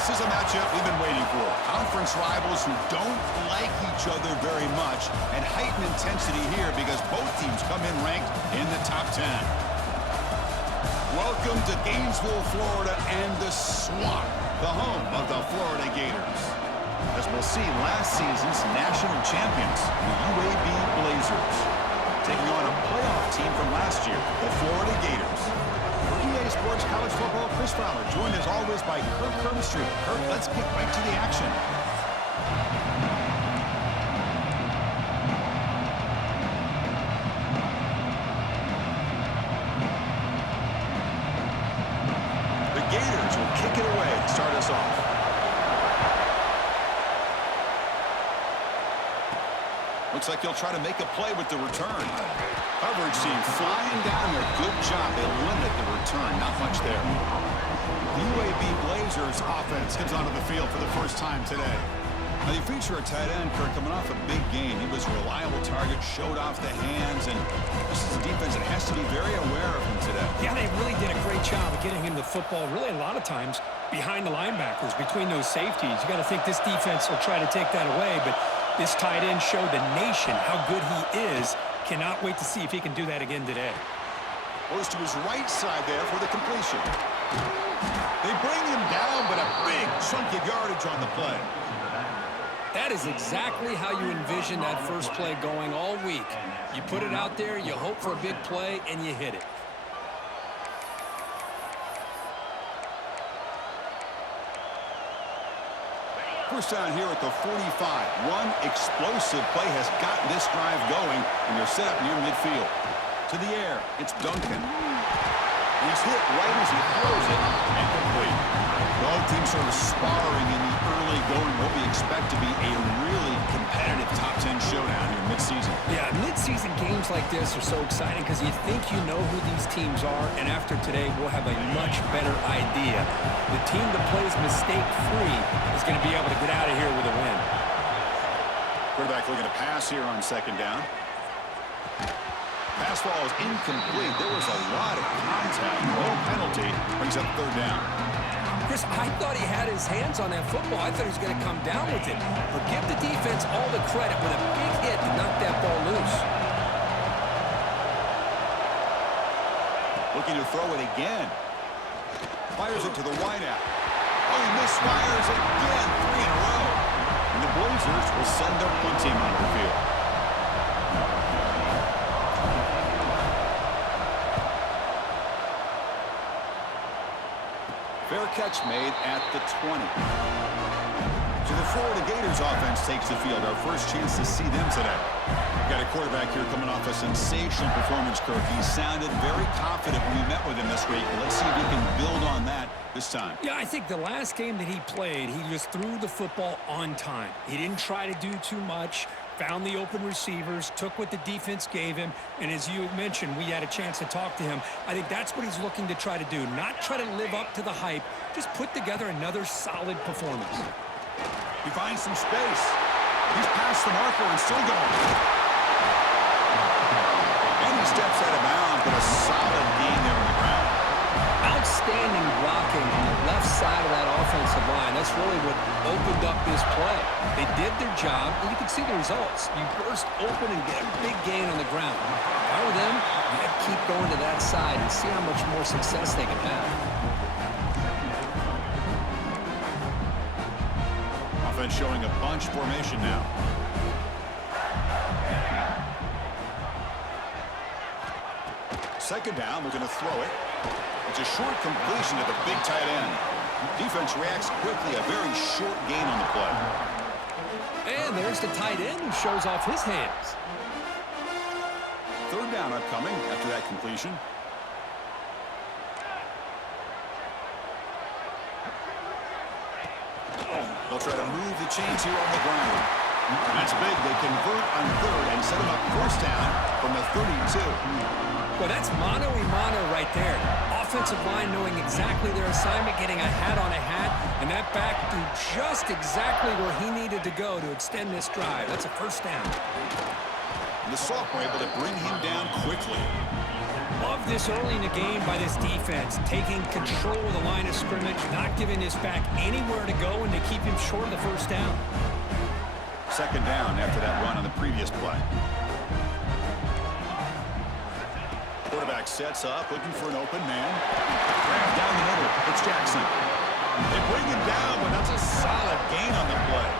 This is a matchup we've been waiting for. Conference rivals who don't like each other very much, and heightened intensity here because both teams come in ranked in the top 10. Welcome to Gainesville, Florida, and the Swamp, the home of the Florida Gators. As we'll see, last season's national champions, the UAB Blazers, taking on a playoff team from last year, the Florida Gators. For EA Sports College Football, Chris Fowler, joined as always by Kirk Kermstreet. Kirk, let's get right to the action. The Gators will kick it away to start us off. Looks like he'll try to make a play with the return. Coverage team flying down there. Good job. They limit the return. Not much there. The UAB Blazers offense comes onto the field for the first time today. Now, they feature a tight end, Kirk, coming off a big game. He was a reliable target, showed off the hands, and this is a defense that has to be very aware of him today. Yeah, they really did a great job of getting him the football, really a lot of times behind the linebackers, between those safeties. You got to think this defense will try to take that away, but this tight end showed the nation how good he is. Cannot wait to see if he can do that again today. Goes to his right side there for the completion. They bring him down, but a big chunk of yardage on the play. That is exactly how you envision that first play going all week. You put it out there, you hope for a big play, and you hit it. First down here at the 45. One explosive play has gotten this drive going, and they're set up near midfield. To the air, it's Duncan. He's hit right as he throws it, and complete. Both teams sort of sparring in the early going. What we expect to be a really competitive top 10 showdown here mid-season. Yeah, mid-season games like this are so exciting because you think you know who these teams are, and after today, we'll have a much better idea. The team that plays mistake-free is going to be able to get out of here with a win. Quarterback looking to pass here on second down. Pass ball is incomplete. There was a lot of contact. No penalty. Brings up third down. Chris, I thought he had his hands on that football. I thought he was going to come down with it. But give the defense all the credit with a big hit to knock that ball loose. Looking to throw it again. Fires it to the wideout. Oh, he misfires again. 3 in a row. And the Blazers will send their punt team onto the field. Fair catch made at the 20. So the Florida Gators offense takes the field. Our first chance to see them today. We've got a quarterback here coming off a sensational performance, Kirk. He sounded very confident when we met with him this week. Let's see if he can build on that this time. Yeah, I think the last game that he played, he just threw the football on time. He didn't try to do too much. Found the open receivers, took what the defense gave him, and as you mentioned, we had a chance to talk to him. I think that's what he's looking to try to do, not try to live up to the hype, just put together another solid performance. He finds some space. He's past the marker and still going. And he steps out of bounds, but a solid gain there on the ground. Outstanding blocking on the left side of that offensive line. That's really what opened up this play. They did their job, and you can see the results. You burst open and get a big gain on the ground. If I were them, I'd keep going to that side and see how much more success they can have. Offense showing a bunch formation now. Second down, we're going to throw it. It's a short completion to the big tight end. Defense reacts quickly, a very short gain on the play. And there's the tight end who shows off his hands. Third down upcoming after that completion. They'll try to move the chains here on the ground. That's big. They convert on third and set him up first down from the 32. Well, that's mano-a-mano right there. Offensive line knowing exactly their assignment, getting a hat on a hat, and that back to just exactly where he needed to go to extend this drive. That's a first down. The sophomore able to bring him down quickly. Love this early in the game by this defense, taking control of the line of scrimmage, not giving this back anywhere to go, and to keep him short of the first down. Second down after that run on the previous play. Quarterback sets up, looking for an open man. Grab down the middle. It's Jackson. They bring him down, but that's a solid gain on the play.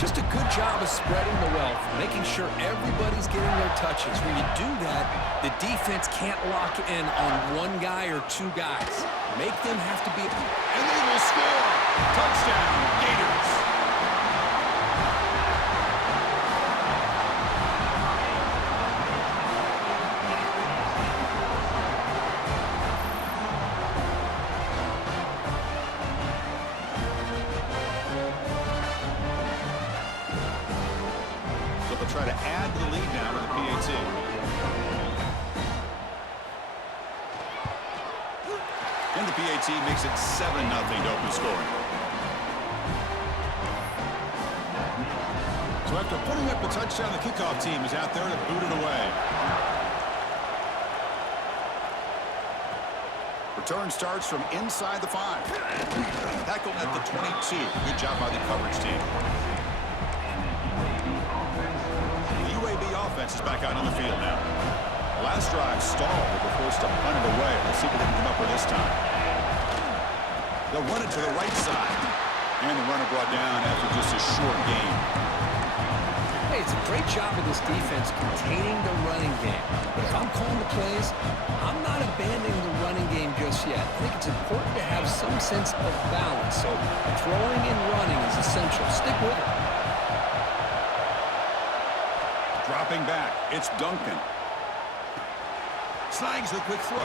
Just a good job of spreading the wealth, making sure everybody's getting their touches. When you do that, the defense can't lock in on one guy or two guys. Make them have to be... And they will score! Touchdown, Gators! Try to add to the lead now to the PAT. And the PAT makes it 7-0 to open scoring. So after putting up the touchdown, the kickoff team is out there to boot it away. Return starts from inside the 5. Tackle at the 22. Good job by the coverage team. Offense is back out on the field now. Last drive stalled. They were forced to punt it away. Let's see what they can come up with this time. They'll run it to the right side. And the runner brought down after just a short gain. Hey, it's a great job of this defense containing the running game. But if I'm calling the plays, I'm not abandoning the running game just yet. I think it's important to have some sense of balance. So throwing and running is essential. Stick with it. Dropping back, it's Duncan. Snags the quick throw.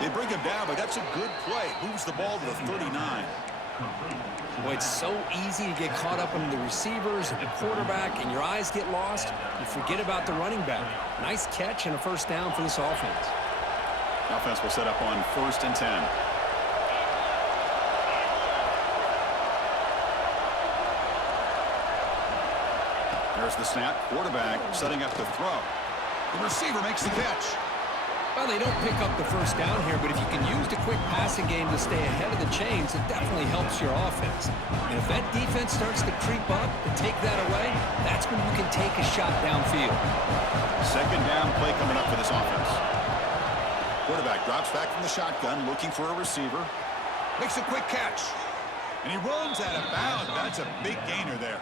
They bring him down, but that's a good play. Moves the ball to the 39. Boy, it's so easy to get caught up in the receivers and the quarterback, and your eyes get lost. You forget about the running back. Nice catch and a first down for this offense. Offense will set up on 1st and 10. There's the snap. Quarterback setting up the throw. The receiver makes the catch. Well, they don't pick up the first down here, but if you can use the quick passing game to stay ahead of the chains, it definitely helps your offense. And if that defense starts to creep up and take that away, that's when you can take a shot downfield. Second down play coming up for this offense. Quarterback drops back from the shotgun, looking for a receiver. Makes a quick catch. And he runs out of bounds. That's a big gainer there.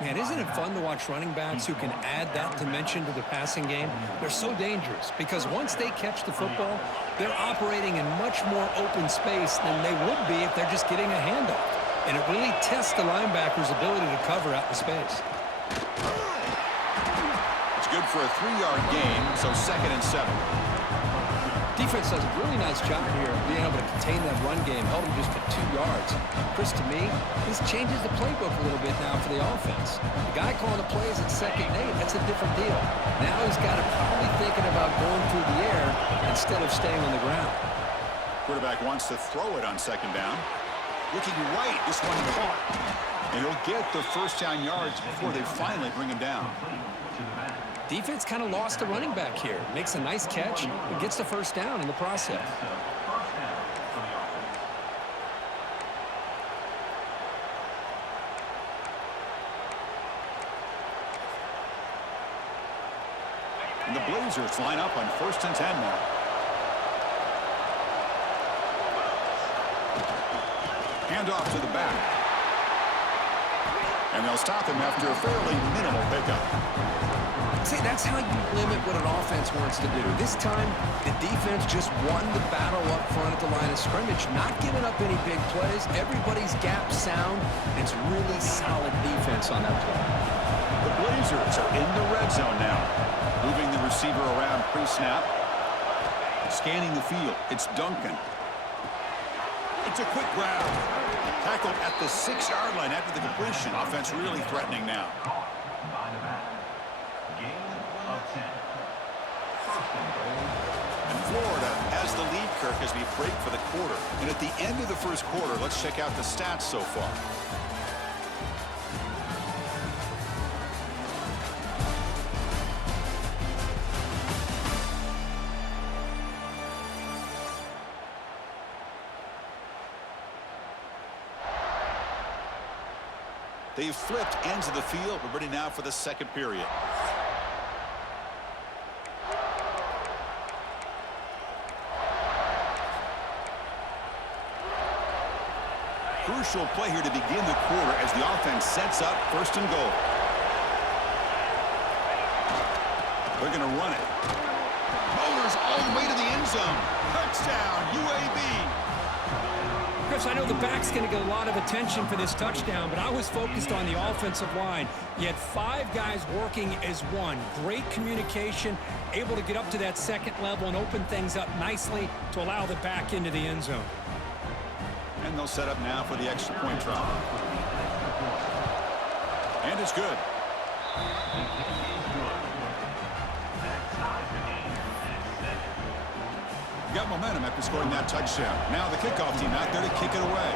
Man, isn't it fun to watch running backs who can add that dimension to the passing game? They're so dangerous because once they catch the football, they're operating in much more open space than they would be if they're just getting a handoff. And it really tests the linebacker's ability to cover out the space. It's good for a 3-yard gain, so 2nd and 7. Defense does a really nice job here of being able to contain that run game, held them just to 2 yards. Chris, to me, this changes the playbook a little bit now for the offense. The guy calling the plays at 2nd and 8, that's a different deal. Now he's got to probably thinking about going through the air instead of staying on the ground. Quarterback wants to throw it on 2nd down. Looking right, this one caught. And he'll get the first down yards before they finally bring him down. Defense kind of lost the running back here. Makes a nice catch and gets the first down in the process. And the Blazers line up on 1st and 10 now. Handoff to the back. And they'll stop him after a fairly minimal pickup. See, that's how you limit what an offense wants to do. This time, the defense just won the battle up front at the line of scrimmage, not giving up any big plays. Everybody's gap sound. It's really solid defense on that play. The Blazers are in the red zone now. Moving the receiver around pre-snap. Scanning the field. It's Duncan. It's a quick grab. Tackled at the 6-yard line after the completion. Offense really threatening now. And Florida has the lead, Kirk, as we break for the quarter. And at the end of the first quarter, let's check out the stats so far. They've flipped ends of the field. We're ready now for the second period. Crucial play here to begin the quarter as the offense sets up first and goal. They're going to run it. Motors all the way to the end zone. Touchdown, UAB. Chris, I know the back's going to get a lot of attention for this touchdown, but I was focused on the offensive line. You had 5 guys working as one. Great communication, able to get up to that second level and open things up nicely to allow the back into the end zone. And they'll set up now for the extra point try. And it's good. Got momentum after scoring that touchdown. Now the kickoff team out there to kick it away.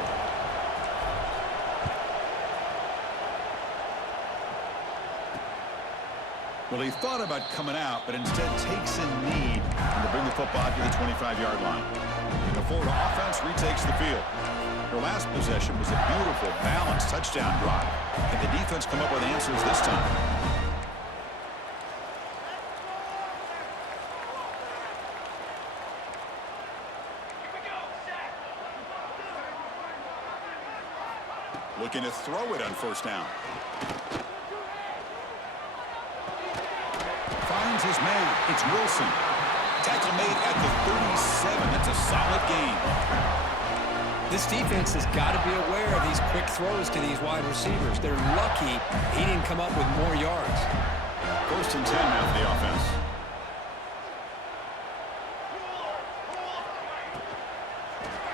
Well, he thought about coming out, but instead takes a knee to bring the football to the 25-yard line. And the Florida offense retakes the field. Their last possession was a beautiful, balanced touchdown drive. Can the defense come up with answers this time? Looking to throw it on first down. Finds his man. It's Wilson. Tackle made at the 37. That's a solid gain. This defense has got to be aware of these quick throws to these wide receivers. They're lucky he didn't come up with more yards. First and 10 now for the offense.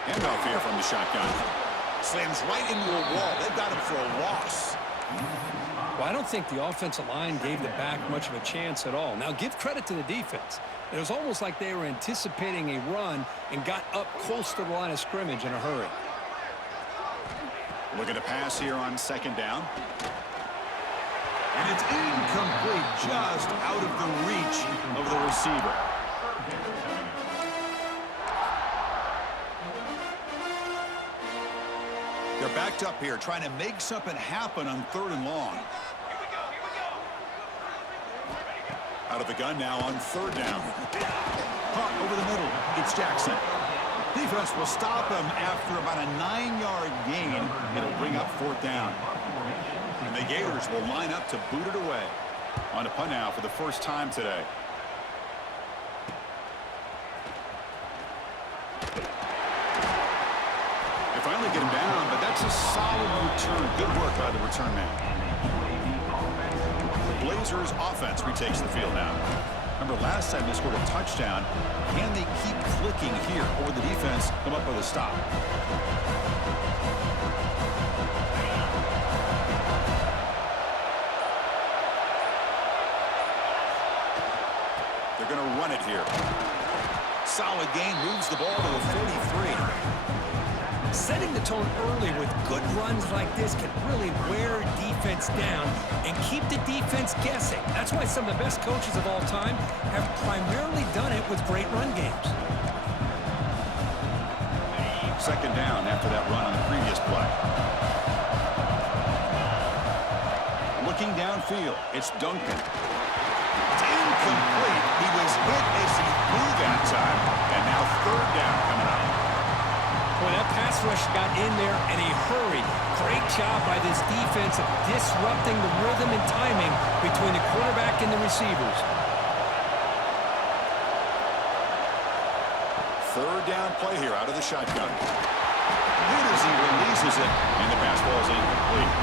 Handoff here from the shotgun. Slams right into a wall. They've got him for a loss. Well, I don't think the offensive line gave the back much of a chance at all. Now, give credit to the defense. It was almost like they were anticipating a run and got up close to the line of scrimmage in a hurry. Looking to pass here on second down. And it's incomplete, just out of the reach of the receiver. They're backed up here, trying to make something happen on third and long. Out of the gun now on third down. Caught over the middle. It's Jackson. Defense will stop him after about a 9-yard gain. It'll bring up fourth down. And the Gators will line up to boot it away. On a punt now for the first time today. They finally get him down, but that's a solid return. Good work by the return man. The Blazers offense retakes the field now. Remember, last time they scored a touchdown. Can they keep clicking here, or the defense come up with a stop? They're going to run it here. Solid gain, moves the ball to the 43. Setting the tone early with good runs like this can really wear defense down and keep the defense guessing. That's why some of the best coaches of all time have primarily done it with great run games. Second down after that run on the previous play. Looking downfield, it's Duncan. It's incomplete. He was hit as he threw that time, and now third down coming up. Boy, that pass rush got in there in a hurry. Great job by this defense of disrupting the rhythm and timing between the quarterback and the receivers. Third down play here out of the shotgun. Good as he releases it, and the pass ball is incomplete.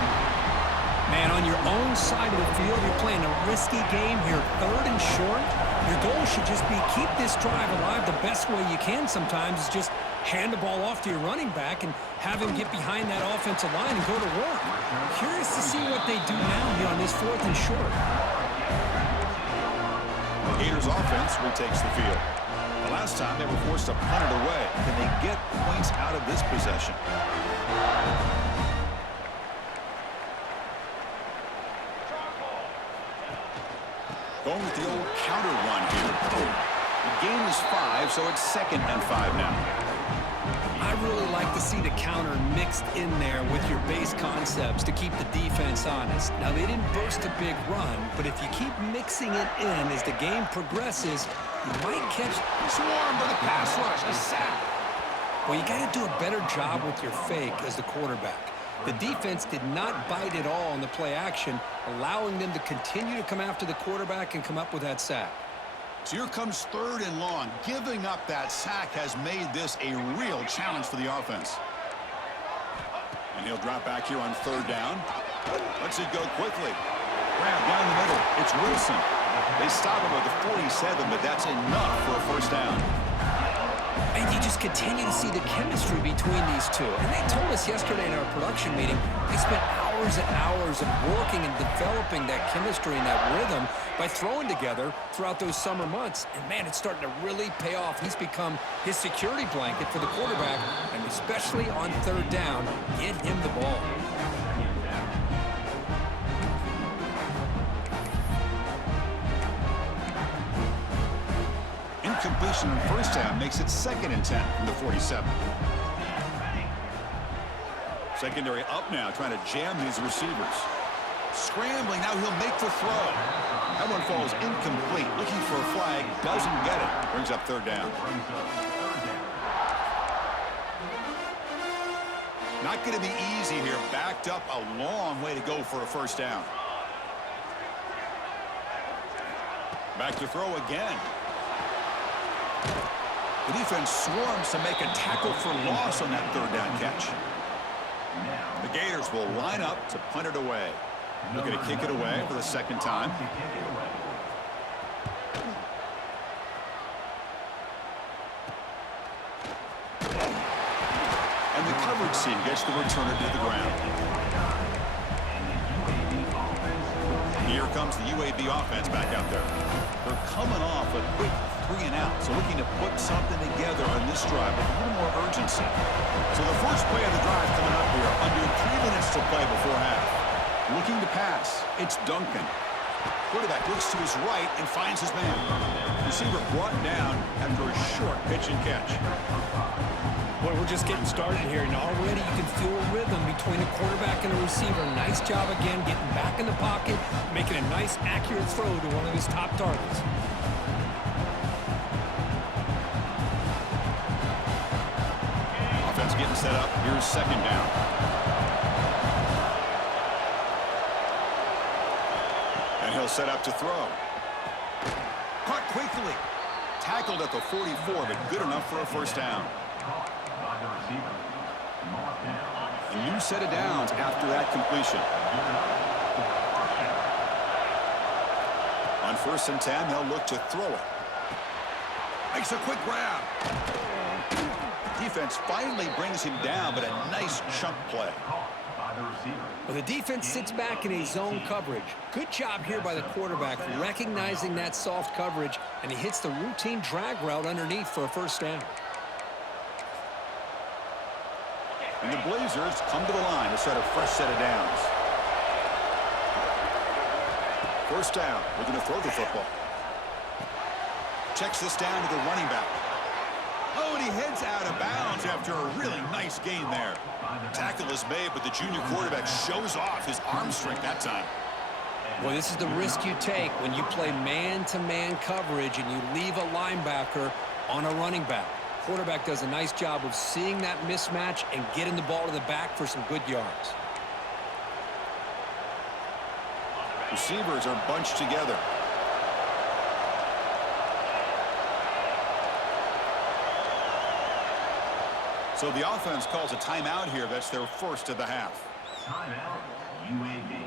Man, on your own side of the field, you're playing a risky game here. Third and short, your goal should just be keep this drive alive the best way you can sometimes is just hand the ball off to your running back and have him get behind that offensive line and go to work. Curious to see what they do now here on this fourth and short. The Gators offense retakes the field. The last time they were forced to punt it away. Can they get points out of this possession? Going with the old counter run here. The game is 5, so it's second and 5 now. I really like to see the counter mixed in there with your base concepts to keep the defense honest. Now, they didn't burst a big run, but if you keep mixing it in as the game progresses, you might catch Swarm for the pass rush. A sack. well, you got to do a better job with your fake as the quarterback. The defense did not bite at all on the play action, allowing them to continue to come after the quarterback and come up with that sack. So here comes 3rd and long. Giving up that sack has made this a real challenge for the offense. And he'll drop back here on 3rd down. Lets it go quickly. Grab down the middle. It's Wilson. They stop him at the 47, but that's enough for a 1st down. And you just continue to see the chemistry between these two. And they told us yesterday in our production meeting, they spent hours and hours of working and developing that chemistry and that rhythm by throwing together throughout those summer months. And, man, it's starting to really pay off. He's become his security blanket for the quarterback, and especially on 3rd down, get him the ball. Incompletion on 1st down makes it 2nd and 10 from the 47. Secondary up now, trying to jam these receivers. Scrambling, now he'll make the throw. That one falls incomplete. Looking for a flag, doesn't get it. Brings up 3rd down. Not going to be easy here. Backed up a long way to go for a 1st down. Back to throw again. The defense swarms to make a tackle for loss on that 3rd down catch. The Gators will line up to punt it away. Looking to kick it away for the 2nd time. And the coverage team gets the returner to the ground. Here comes the UAB offense back out there. They're coming off a quick 3 and out, so looking to put something together on this drive with a little more urgency. So the first play of the drive coming up here, under 3 minutes to play before half. Looking to pass, it's Duncan. Quarterback looks to his right and finds his man. Receiver brought down after a short pitch and catch. Well, we're just getting started here, and already you can feel a rhythm between a quarterback and a receiver. Nice job again, getting back in the pocket, making a nice, accurate throw to one of his top targets. Offense getting set up. Here's 2nd down. And he'll set up to throw. Caught quickly. Tackled at the 44, but good enough for a 1st down. A new set of downs after that completion. On 1st and 10, they'll look to throw it. Makes a quick grab. Defense finally brings him down, but a nice chunk play. Well, the defense sits back in a zone coverage. Good job here by the quarterback, recognizing that soft coverage, and he hits the routine drag route underneath for a 1st down. And the Blazers come to the line to start a fresh set of downs. 1st down. We're going to throw the football. Checks this down to the running back. Oh, and he heads out of bounds after a really nice gain there. Tackle is made, but the junior quarterback shows off his arm strength that time. Well, this is the risk you take when you play man-to-man coverage and you leave a linebacker on a running back. Quarterback does a nice job of seeing that mismatch and getting the ball to the back for some good yards. Receivers are bunched together. So the offense calls a timeout here. That's their 1st of the half. Timeout, UAB.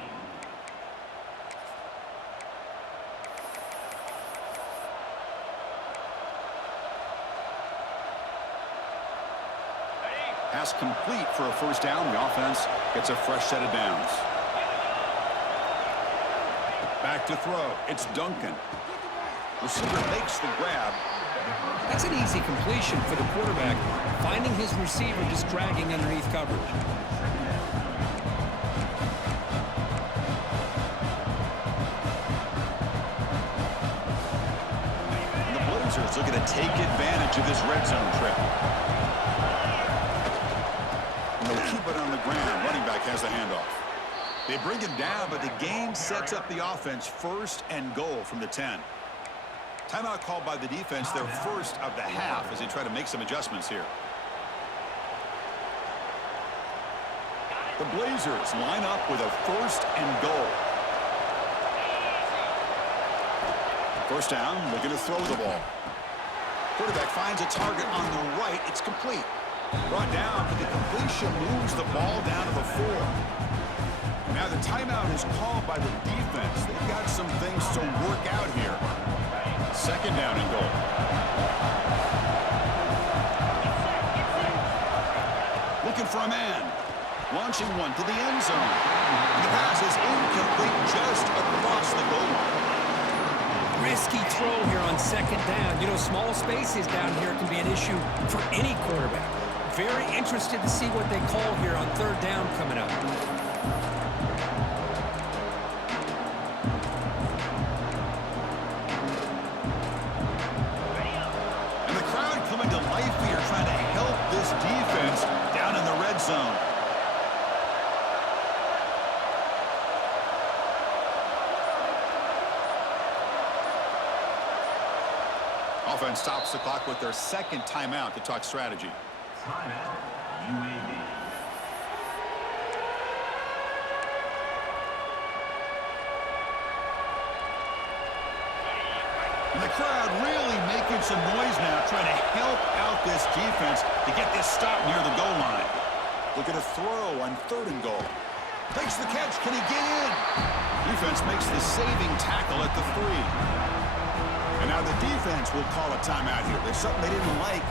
Pass complete for a 1st down. The offense gets a fresh set of downs. Back to throw. It's Duncan. Receiver makes the grab. That's an easy completion for the quarterback, finding his receiver just dragging underneath coverage. And the Blazers looking to take advantage of this red zone trip. has the handoff. They bring him down, but the game sets up the offense 1st and goal from the 10. Timeout called by the defense, their first of the half, as they try to make some adjustments here. The Blazers line up with a 1st and goal. First down, looking to throw the ball. Quarterback finds a target on the right. It's complete. Brought down, but the completion moves the ball down to the 4. Now the timeout is called by the defense. They've got some things to work out here. 2nd down and goal. Looking for a man. Launching one to the end zone. The pass is incomplete just across the goal line. Risky throw here on 2nd down. You know, small spaces down here can be an issue for any quarterback. Very interested to see what they call here on 3rd down coming up. And the crowd coming to life here, trying to help this defense down in the red zone. Offense stops the clock with their 2nd timeout to talk strategy. Timeout, UAB. And the crowd really making some noise now, trying to help out this defense to get this stop near the goal line. Look at a throw on 3rd and goal. Takes the catch. Can he get in? Defense makes the saving tackle at the 3. And now the defense will call a timeout here. There's something they didn't like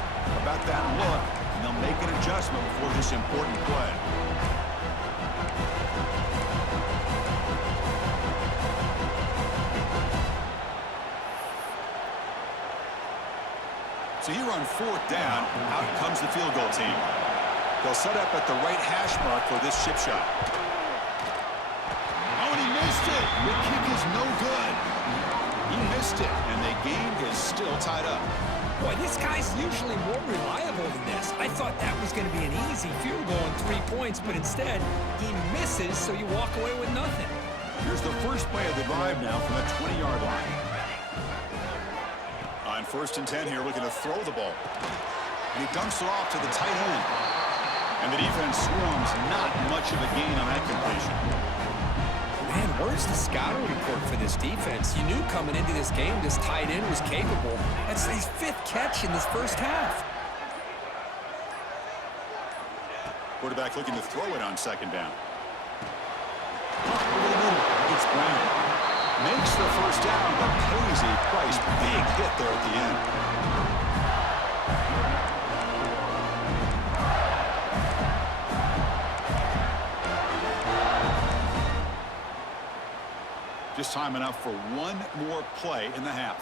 about that look, and they'll make an adjustment before this important play. So here on 4th down, out comes the field goal team. They'll set up at the right hash mark for this chip shot. Oh, and he missed it. The kick is no good. He missed it, and the game is still tied up. Boy, this guy's usually more reliable than this. I thought that was going to be an easy field goal and 3 points, but instead, he misses, so you walk away with nothing. Here's the first play of the drive now from the 20-yard line. On 1st and 10 here, looking to throw the ball. And he dumps it off to the tight end. And the defense swarms, not much of a gain on that completion. Man, where's the scouting report for this defense? You knew coming into this game this tight end was capable. That's his 5th catch in this first half. Quarterback looking to throw it on 2nd down. Over the middle, it's Brown. Makes the first down, but pays a price. Big hit there at the end. Just time enough for one more play in the half.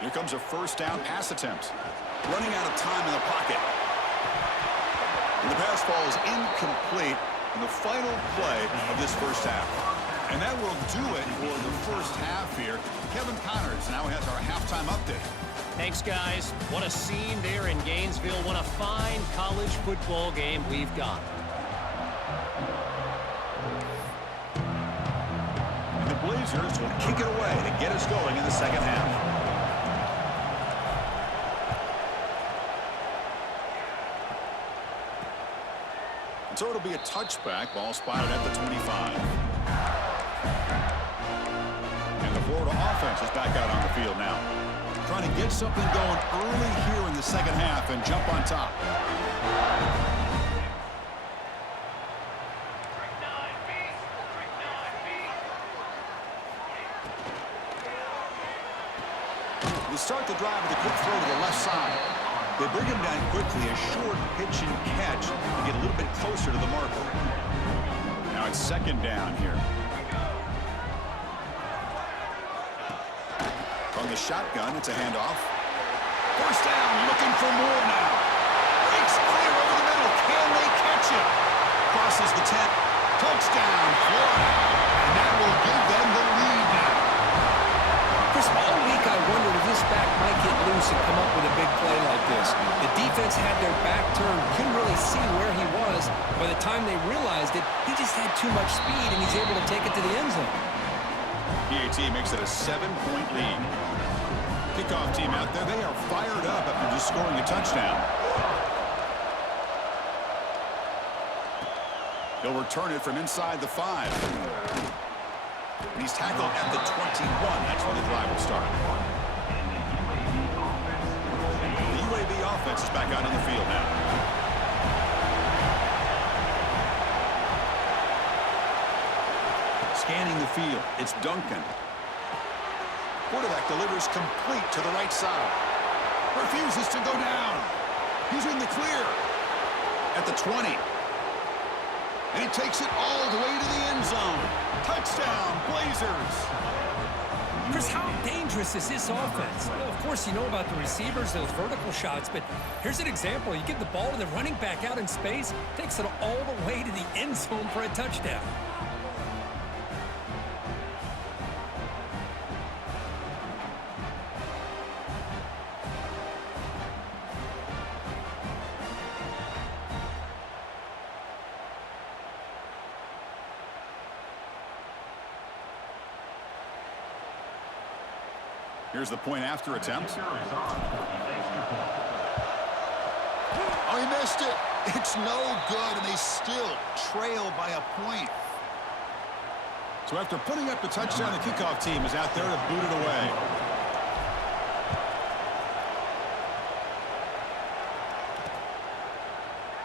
Here comes a 1st down pass attempt. Running out of time in the pocket. And the pass ball is incomplete in the final play of this first half. And that will do it for the first half here. Kevin Connors now has our halftime update. Thanks, guys. What a scene there in Gainesville. What a fine college football game we've got. Blazers will kick it away to get us going in the 2nd half. And so it'll be a touchback. Ball spotted at the 25. And the Florida offense is back out on the field now. Trying to get something going early here in the 2nd half and jump on top. They start the drive with a quick throw to the left side. They bring him down quickly, a short pitch and catch to get a little bit closer to the marker. Now it's 2nd down here. From the shotgun, it's a handoff. 1st down, looking for more now. Breaks clear over the middle. Can they catch it? Crosses the 10. Touchdown, Florida. And that will give them the lead now. Chris, all week I wondered if this back might get loose and come up with a big play like this. The defense defense had their back turned, couldn't really see where he was. By the time they realized it, he just had too much speed, and he's able to take it to the end zone. PAT makes it a 7-point lead. Kickoff team out there, they are fired up after just scoring a touchdown. He'll return it from inside the 5. And he's tackled at the 21. That's where the drive will start. The UAB offense is back out on the field now. Scanning the field, it's Duncan. Quarterback delivers complete to the right side. Refuses to go down. He's in the clear. At the 20. And he takes it all the way to the end zone. Touchdown, Blazers. Chris, how dangerous is this offense? Well, of course, you know about the receivers, those vertical shots, but here's an example. You give the ball to the running back out in space, takes it all the way to the end zone for a touchdown. Here's the point after attempt. Oh, he missed it. It's no good, and they still trail by a point. So after putting up the touchdown, the kickoff team is out there to boot it away.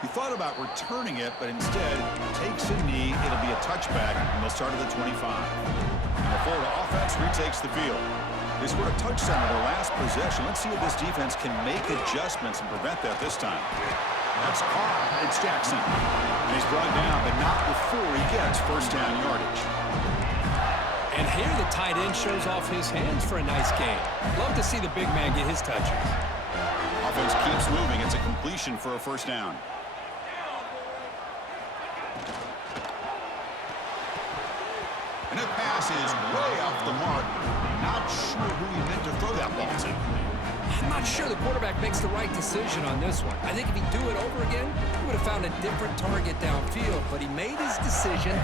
He thought about returning it, but instead takes a knee. It'll be a touchback, and they'll start at the 25. And the Florida offense retakes the field. They scored a touchdown in their last possession. Let's see if this defense can make adjustments and prevent that this time. That's Carr. It's Jackson. And he's brought down, but not before he gets first down yardage. And here the tight end shows off his hands for a nice game. Love to see the big man get his touches. Offense keeps moving. It's a completion for a first down. And that pass is way off the mark. Not sure who he meant to throw that ball to. I'm not sure the quarterback makes the right decision on this one. I think if he'd do it over again, he would have found a different target downfield. But he made his decision.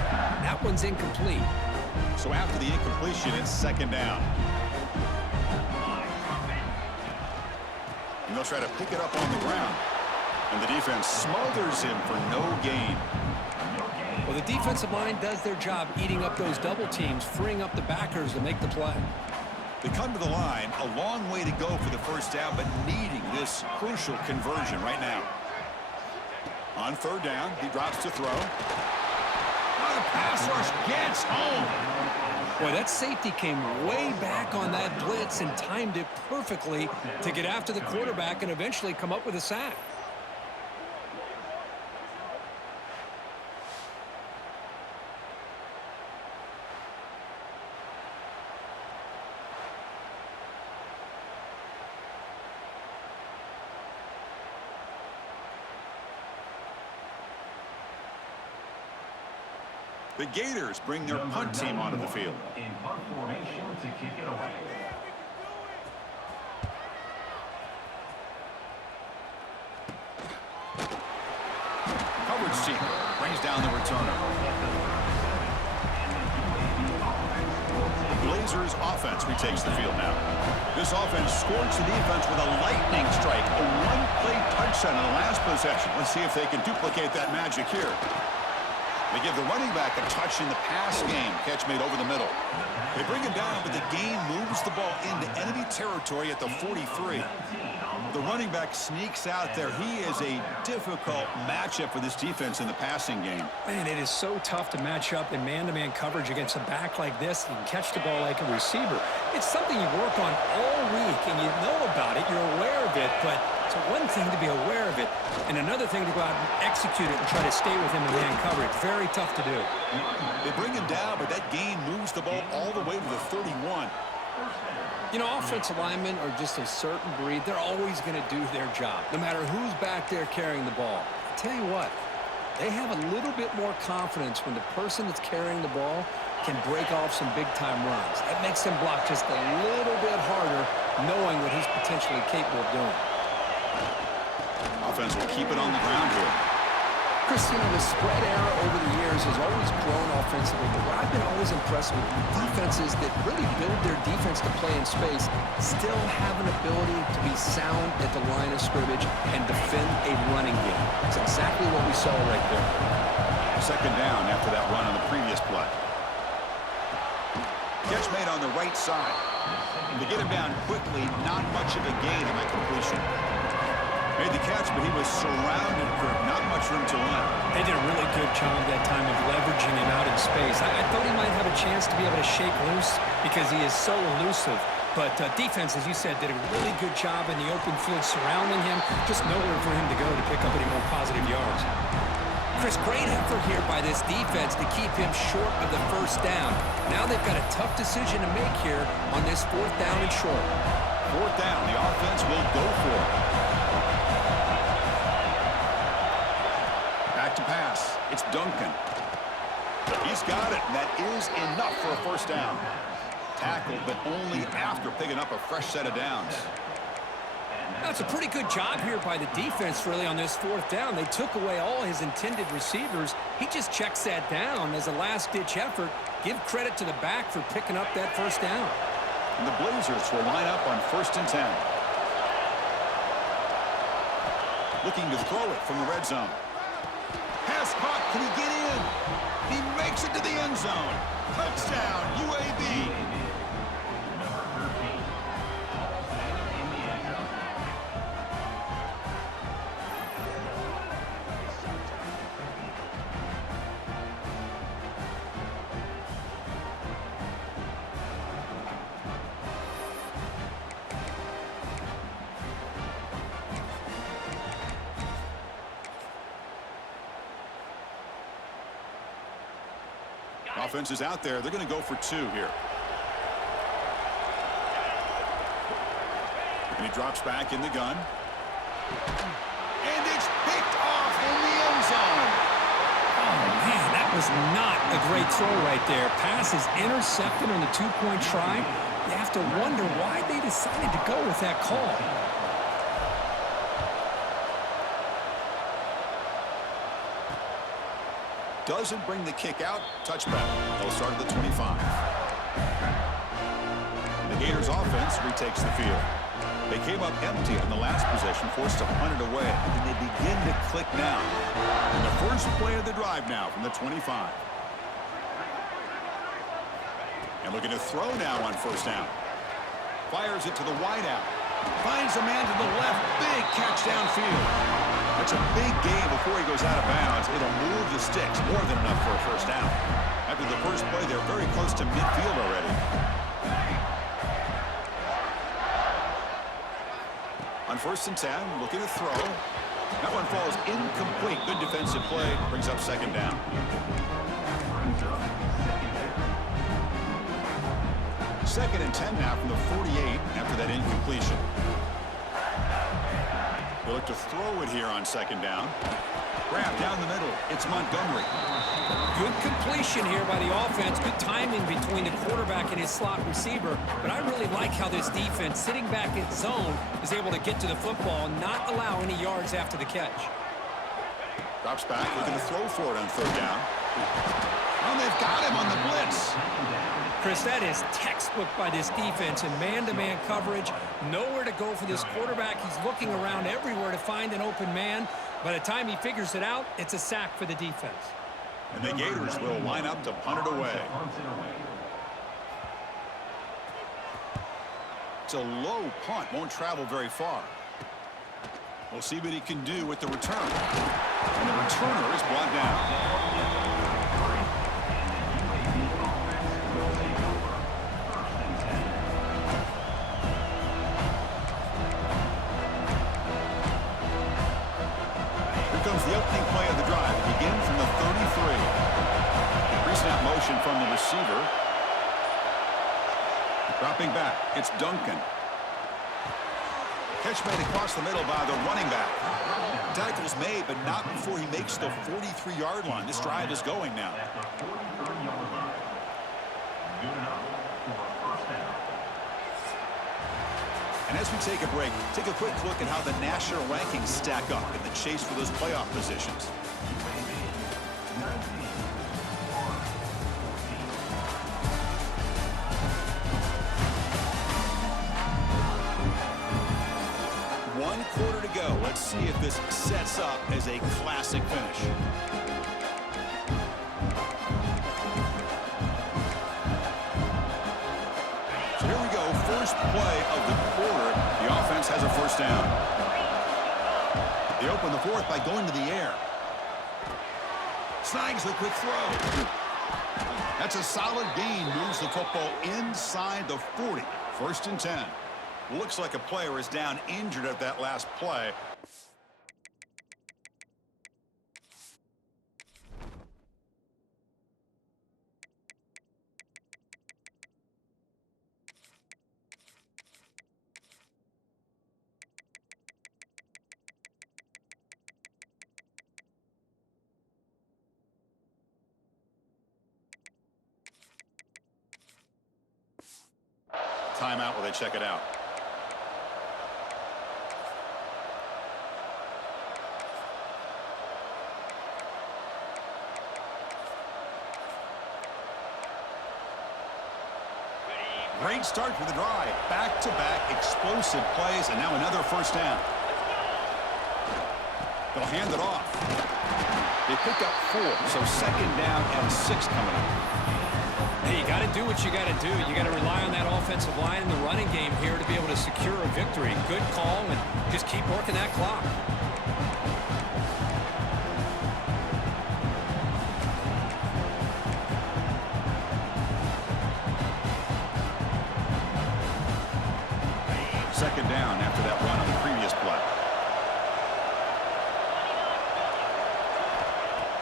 That one's incomplete. So after the incompletion, it's second down. And they'll try to pick it up on the ground. And the defense smothers him for no gain. Well, the defensive line does their job eating up those double teams, freeing up the backers to make the play. They come to the line, a long way to go for the first down, but needing this crucial conversion right now. On third down, he drops to throw. Oh, the pass rush gets home. Boy, that safety came way back on that blitz and timed it perfectly to get after the quarterback and eventually come up with a sack. The Gators bring their punt team onto the field. In punt formation to kick it away. Coverage team brings down the returner. The Blazers offense retakes the field now. This offense scorched the defense with a lightning strike, a one-play touchdown in the last possession. Let's see if they can duplicate that magic here. They give the running back a touch in the pass game. Catch made over the middle. They bring him down, but the game moves the ball into enemy territory at the 43. The running back sneaks out there. He is a difficult matchup for this defense in the passing game. Man, it is so tough to match up in man-to-man coverage against a back like this. You can catch the ball like a receiver. It's something you work on all week, and you know about it. You're aware of it, but it's one thing to be aware of it, and another thing to go out and execute it and try to stay with him in man coverage. Very tough to do. They bring him down, but that gain moves the ball all the way to the 31. You know, offensive linemen are just a certain breed. They're always going to do their job, no matter who's back there carrying the ball. I tell you what, they have a little bit more confidence when the person that's carrying the ball can break off some big-time runs. That makes them block just a little bit harder, knowing what he's potentially capable of doing. offense will keep it on the ground here. Chris, the spread era over the years has always grown offensively, but what I've been always impressed with defenses that really build their defense to play in space still have an ability to be sound at the line of scrimmage and defend a running game. It's exactly what we saw right there. Second down after that run on the previous play. Catch made on the right side. To get him down quickly, not much of a gain on that completion. Made the catch, but he was surrounded, not much room to run. They did a really good job that time of leveraging him out in space. I thought he might have a chance to be able to shake loose because he is so elusive. But defense, as you said, did a really good job in the open field surrounding him. Just nowhere for him to go to pick up any more positive yards. Chris, great effort here by this defense to keep him short of the first down. Now they've got a tough decision to make here on this 4th down and short. 4th down, the offense will go for it. Back to pass. It's Duncan. He's got it, and that is enough for a first down. Tackled, but only after picking up a fresh set of downs. That's a pretty good job here by the defense, really, on this 4th down. They took away all his intended receivers. He just checks that down as a last-ditch effort. Give credit to the back for picking up that first down. And the Blazers will line up on 1st and 10. Looking to throw it from the red zone. Pass caught. Can he get in? He makes it to the end zone. Touchdown, UAB. Offense is out there. They're going to go for 2 here. And he drops back in the gun. And it's picked off in the end zone. Oh, man, that was not a great throw right there. Pass is intercepted on the 2-point try. You have to wonder why they decided to go with that call. Doesn't bring the kick out. Touchback. They'll start at the 25. The Gators offense retakes the field. They came up empty on the last possession, forced to punt it away, and they begin to click now. And the first play of the drive now from the 25. And looking to throw now on 1st down. Fires it to the wideout. Finds a man to the left. Big catch downfield. That's a big gain before he goes out of bounds. It'll move the sticks. More than enough for a first down. After the first play, they're very close to midfield already. On 1st and 10, looking to throw. That one falls incomplete. Good defensive play. Brings up 2nd down. Second and 10 now from the 48 after that incompletion. They look to throw it here on 2nd down. Grab down the middle. It's Montgomery. Good completion here by the offense. Good timing between the quarterback and his slot receiver. But I really like how this defense, sitting back in zone, is able to get to the football and not allow any yards after the catch. Drops back, looking to throw for it on 3rd down. And they've got him on the blitz. Chris, that is textbook by this defense in man-to-man coverage. Nowhere to go for this quarterback. He's looking around everywhere to find an open man. By the time he figures it out, it's a sack for the defense. And the Gators will line up to punt it away. It's a low punt. Won't travel very far. We'll see what he can do with the return. And the returner is brought down. Comes the opening play of the drive. It begins from the 33. Pre-snap motion from the receiver. Dropping back. It's Duncan. Catch made across the middle by the running back. Tackle's made, but not before he makes the 43-yard line. This drive is going now. And as we take a break, take a quick look at how the national rankings stack up in the chase for those playoff positions. One quarter to go. Let's see if this sets up as a classic finish. So here we go. First play of the quarter. The offense has a first down. They open the fourth by going to the air. Snags the quick throw. That's a solid gain. Moves the football inside the 40. First and 10. Looks like a player is down injured at that last play. Timeout while they check it out. Great start for the drive. Back-to-back explosive plays, and now another first down. They'll hand it off. They picked up 4, so second down and 6 coming up. Hey, you got to do what you got to do. You got to rely on that offensive line in the running game here to be able to secure a victory. Good call, and just keep working that clock. Second down after that run on the previous play.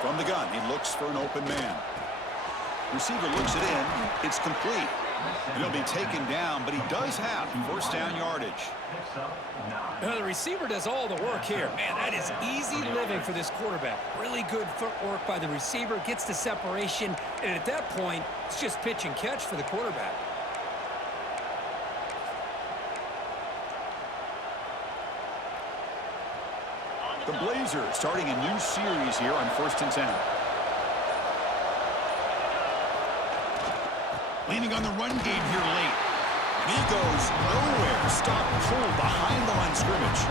From the gun, he looks for an open man. Receiver looks it in. It's complete. He'll be taken down, but he does have first down yardage. Now, the receiver does all the work here. Man, that is easy living for this quarterback. Really good footwork by the receiver, gets the separation, and at that point, it's just pitch and catch for the quarterback. The Blazers starting a new series here on first and 10. Leaning on the run game here late. And he goes nowhere. Stop pulled behind the line of scrimmage.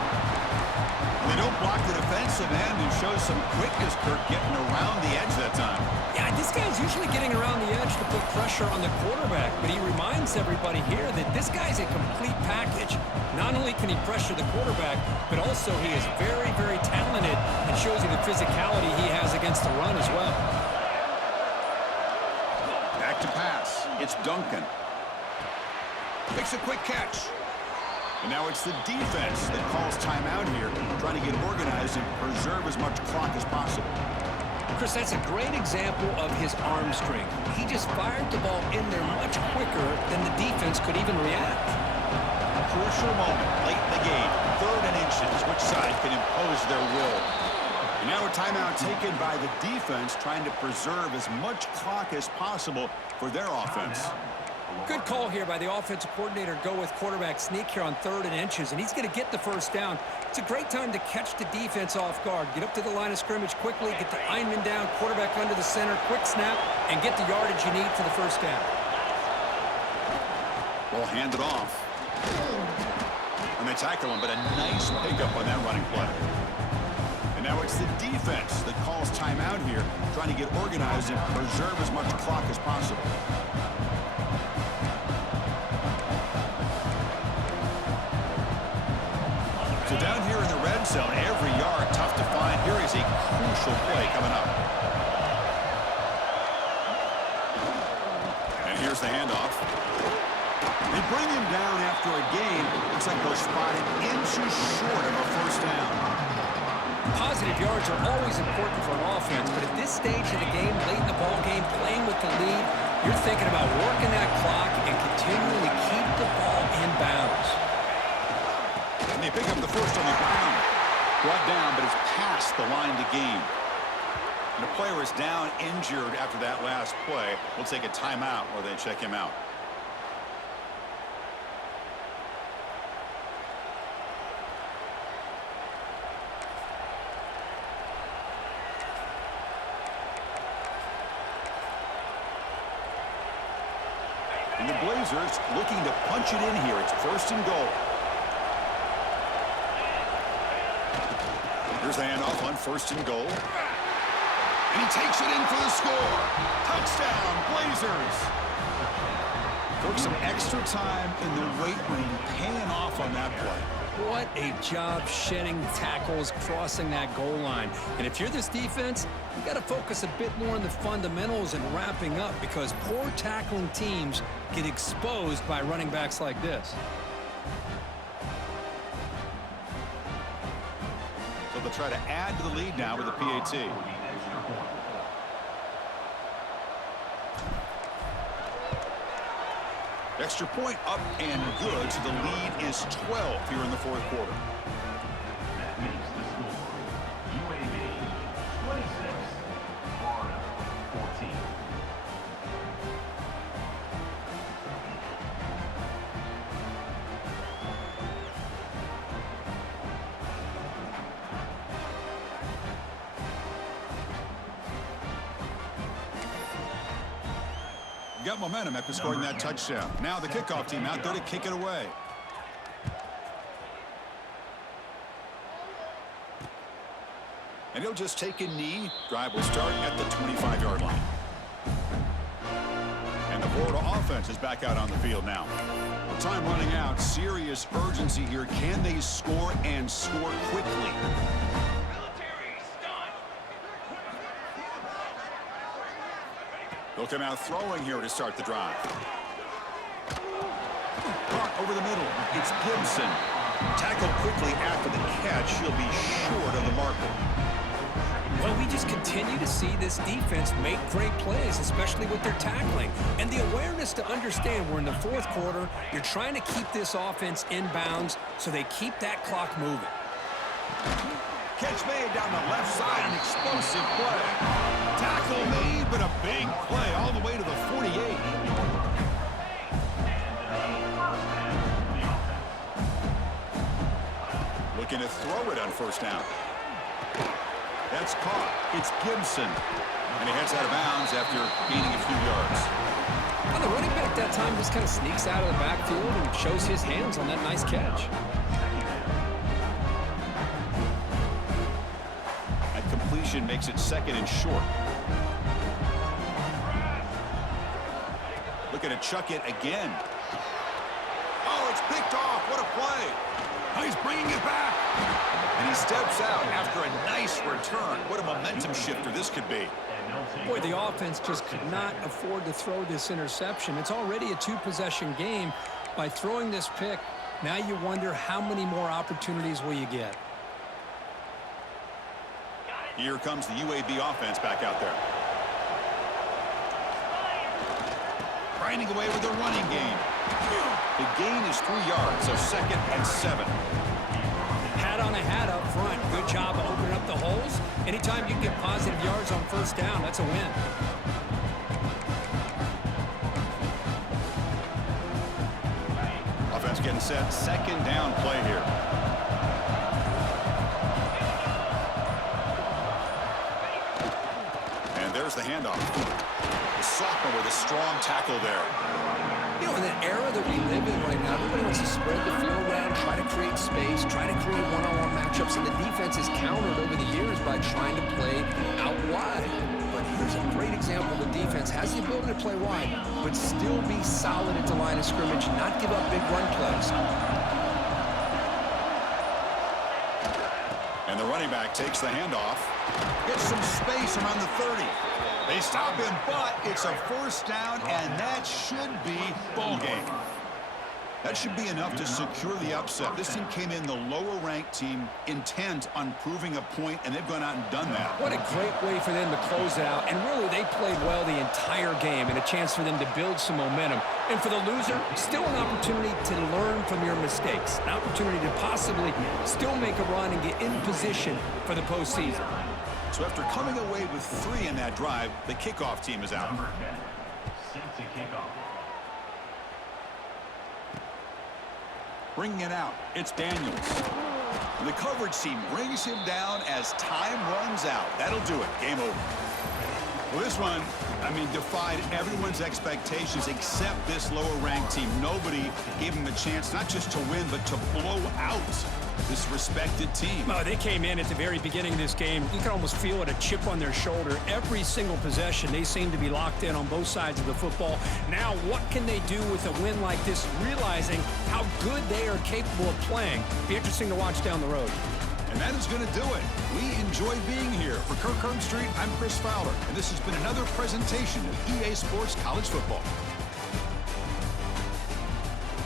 They don't block the defensive end, who shows some quickness, Kirk, getting around the edge that time. Yeah, this guy's usually getting around the edge to put pressure on the quarterback, but he reminds everybody here that this guy's a complete package. Not only can he pressure the quarterback, but also he is very, very talented and shows you the physicality he has against the run as well. Back to pass. It's Duncan. Makes a quick catch. And now it's the defense that calls timeout here, trying to get organized and preserve as much clock as possible. Chris, that's a great example of his arm strength. He just fired the ball in there much quicker than the defense could even react. Crucial moment late in the game. 3rd and inches. Which side can impose their will? And now a timeout taken by the defense, trying to preserve as much clock as possible for their offense. Good call here by the offensive coordinator to go with quarterback sneak here on 3rd and inches, and he's going to get the first down. It's a great time to catch the defense off guard. Get up to the line of scrimmage quickly, get the lineman down, quarterback under the center, quick snap, and get the yardage you need for the first down. Ball handed off. And they tackle him, but a nice pickup on that running play. And now it's the defense that calls timeout here, trying to get organized and preserve as much clock as possible. So down here in the red zone, every yard tough to find. Here is a crucial play coming up. And here's the handoff. They bring him down after a gain. Looks like they're spotted inches short of a first down. Positive yards are always important for an offense, but at this stage of the game, late in the ball game, playing with the lead, you're thinking about working that clock and continuing to keep the ball in bounds. And they pick up the first on the ground. Brought down, but it's past the line to gain. And the player is down injured after that last play. We'll take a timeout while they check him out. And the Blazers looking to punch it in here. It's 1st and goal. Here's the handoff on 1st and goal. And he takes it in for the score. Touchdown, Blazers. Took some extra time in the weight room, paying off on that play. What a job shedding tackles, crossing that goal line. And if you're this defense, you got to focus a bit more on the fundamentals and wrapping up, because poor tackling teams get exposed by running backs like this. So they'll try to add to the lead now with a PAT. Extra point up and good, so the lead is 12 here in the 4th quarter. That makes the score UAB 26, Florida 14. Got momentum after scoring that touchdown. Now the kickoff team out there to kick it away. And he'll just take a knee. Drive will start at the 25-yard line. And the Florida offense is back out on the field now. Time running out. Serious urgency here. Can they score and score quickly? They'll come out throwing here to start the drive. Caught over the middle. It's Gibson. Tackled quickly after the catch. He'll be short of the marker. Well, we just continue to see this defense make great plays, especially with their tackling. And the awareness to understand we're in the 4th quarter, you're trying to keep this offense in bounds so they keep that clock moving. Catch made down the left side, an explosive play. Tackle made, but a big play all the way to the 48. Looking to throw it on 1st down. That's caught. It's Gibson. And he heads out of bounds after gaining a few yards. Well, the running back that time just kind of sneaks out of the backfield and shows his hands on that nice catch. Completion makes it 2nd and short. Looking to chuck it again. Oh, it's picked off. What a play. Oh, he's bringing it back. And he steps out after a nice return. What a momentum shifter this could be. Boy, the offense just could not afford to throw this interception. It's already a 2-possession game. By throwing this pick, now you wonder how many more opportunities will you get. Here comes the UAB offense back out there. Grinding away with the running game. The gain is 3 yards, so 2nd and 7. Hat on a hat up front. Good job of opening up the holes. Anytime you can get positive yards on 1st down, that's a win. Offense getting set. 2nd down play here. There's the handoff. The sophomore with a strong tackle there. You know, in the era that we live in right now, everybody wants to spread the field around, try to create space, try to create one-on-one matchups, and the defense is countered over the years by trying to play out wide. But here's a great example. The defense has the ability to play wide, but still be solid at the line of scrimmage, not give up big run plays. And the running back takes the handoff. Gets some space around the 30. They stop him, but it's a 1st down, and that should be ball game. That should be enough to secure the upset. This team came in the lower-ranked team intent on proving a point, and they've gone out and done that. What a great way for them to close out. And really, they played well the entire game and a chance for them to build some momentum. And for the loser, still an opportunity to learn from your mistakes. An opportunity to possibly still make a run and get in position for the postseason. So after coming away with 3 in that drive, the kickoff team is out. Number 10, set to kick off. Bringing it out, it's Daniels. The coverage team brings him down as time runs out. That'll do it. Game over. Well, this one, I mean, defied everyone's expectations except this lower-ranked team. Nobody gave them a chance not just to win, but to blow out this respected team. Oh, they came in at the very beginning of this game. You can almost feel it, a chip on their shoulder. Every single possession, they seem to be locked in on both sides of the football. Now, what can they do with a win like this, realizing how good they are capable of playing? Be interesting to watch down the road. And that is going to do it. We enjoy being here. For Kirk Street, I'm Chris Fowler, and this has been another presentation of EA Sports College Football.